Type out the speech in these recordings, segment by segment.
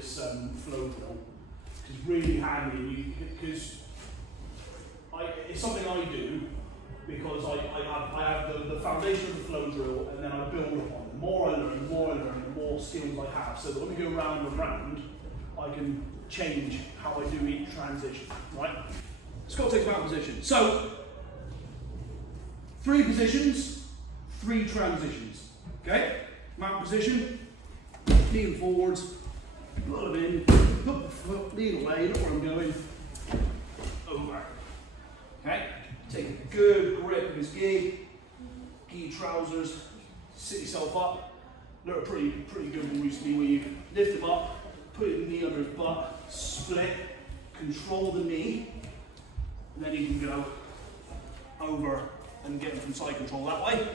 this flow drill, which is really handy because it's something I do because I have the foundation of the flow drill, and then I build upon it. The more I learn, the more skills I have, so that when we go round and round, I can change how I do each transition, right? Let's go take mount position. So, 3 positions, 3 transitions, okay? Mount position, lean forwards, pull them in, hook the foot, lean away, look where I'm going, over, okay? Take a good grip of his gi trousers, sit yourself up. They're pretty good one recently where you lift him up, put your knee under his butt, split, control the knee, and then you can go over and get him from side control that way.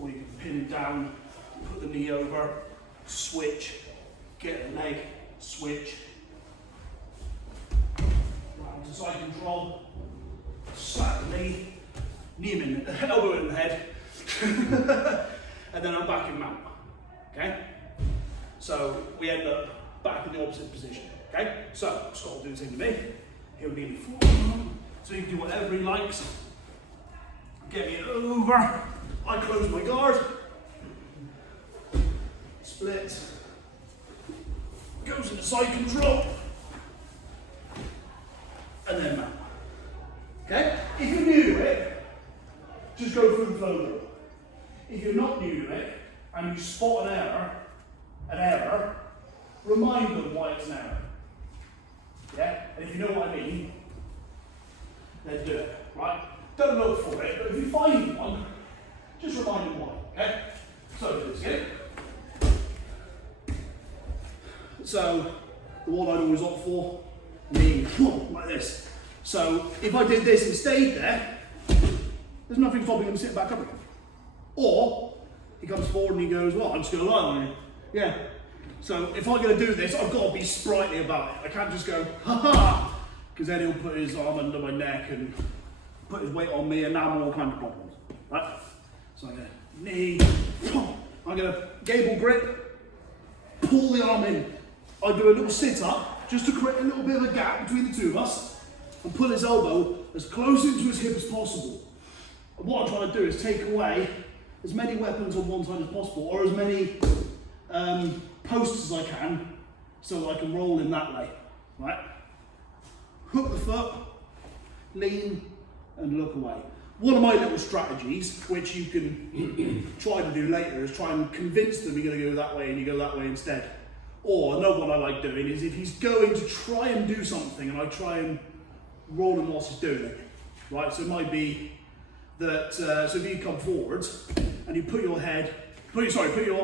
Or you can pin him down, put the knee over, switch, get the leg, switch, round to side control, slap the knee, him in, elbow in the head, and then I'm back in mount, okay? So we end up back in the opposite position, okay? So Scott will do the same to me. He'll lean me forward, so he can do whatever he likes. Get me over, I close my guard, split, goes into side control, and then mount. Okay? If you're new to it, just go through the flow drill. If you're not new to it, and you spot an error, remind them why it's an error. Yeah? And if you know what I mean, then do it, right? Don't look for it, but if you find one, just remind them why, okay? So let's get it. So, the one I'd always opt for, lean like this. So, if I did this and stayed there, there's nothing stopping him sitting back up again. Or, he comes forward and he goes, well, I'm just going to lie on you. Yeah. So, if I'm going to do this, I've got to be sprightly about it. I can't just go, ha-ha, because then he'll put his arm under my neck and put his weight on me, and now I'm all kinds of problems, right? So I'm going to knee, I'm going to gable grip, pull the arm in. I do a little sit up, just to create a little bit of a gap between the two of us, and pull his elbow as close into his hip as possible. And what I'm trying to do is take away as many weapons on one side as possible, or as many posts as I can, so I can roll in that way, right? Hook the foot, lean, and look away. One of my little strategies, which you can try to do later, is try and convince them you're going to go that way and you go that way instead. Or another one I like doing is if he's going to try and do something and I try and roll him whilst he's doing it, right? So it might be that, so if you come forwards and you put your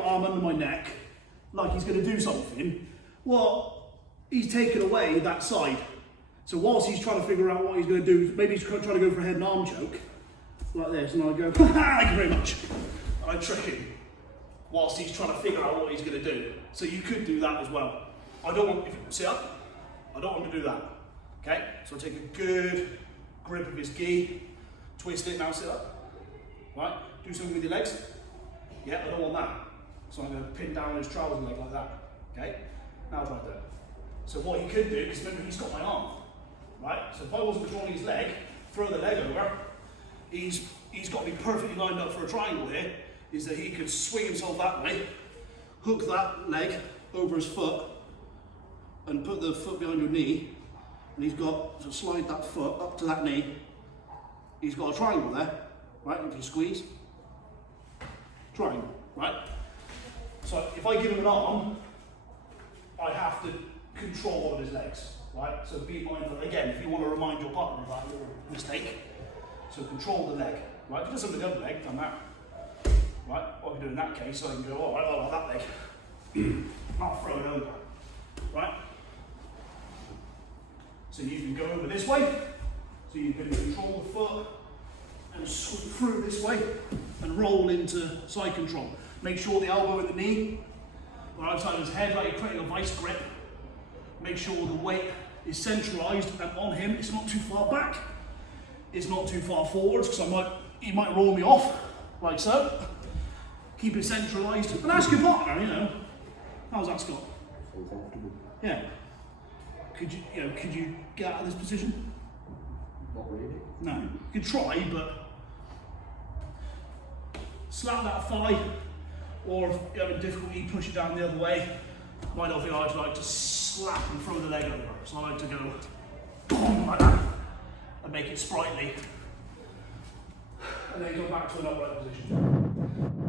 arm under my neck, like he's going to do something, well, he's taken away that side. So whilst he's trying to figure out what he's going to do, maybe he's trying to go for a head and arm choke, like this, and I go, thank you very much, and I trick him, whilst he's trying to figure out what he's going to do. So you could do that as well. I don't want, if you sit up, I don't want to do that, okay? So I take a good grip of his gi, twist it, now sit up, right? Do something with your legs, yeah, I don't want that. So I'm going to pin down his trousers leg like that, okay? Now try to do it. So what he could do, because remember he's got my arm, right? So if I wasn't controlling his leg, throw the leg over, he's got me perfectly lined up for a triangle here, is that he could swing himself that way, hook that leg over his foot, and put the foot behind your knee, and he's got to slide that foot up to that knee. He's got a triangle there, right? If you squeeze, triangle, right? So if I give him an arm, I have to control one of his legs, right? So be mindful, again, if you want to remind your partner of that little mistake, so control the leg, right? If you do something with the other leg, done that, right? What I can do in that case, I can go, all right, I like that leg, I'll throw it over, right? So you can go over this way, so you can control the foot and swoop through this way and roll into side control. Make sure the elbow and the knee are outside his head, like you're creating a vice grip. Make sure the weight is centralised and on him. It's not too far back. It's not too far forwards, because he might roll me off, like so. Keep it centralised. And ask your partner, you know, how's that, Scott? feel comfortable. Yeah. Could you get out of this position? Not really. No. You could try, but slap that thigh, or if you're having difficulty, push it down the other way. My little thing I like to slap and throw the leg over. So I like to go boom like that and make it sprightly. And then go back to an upright position.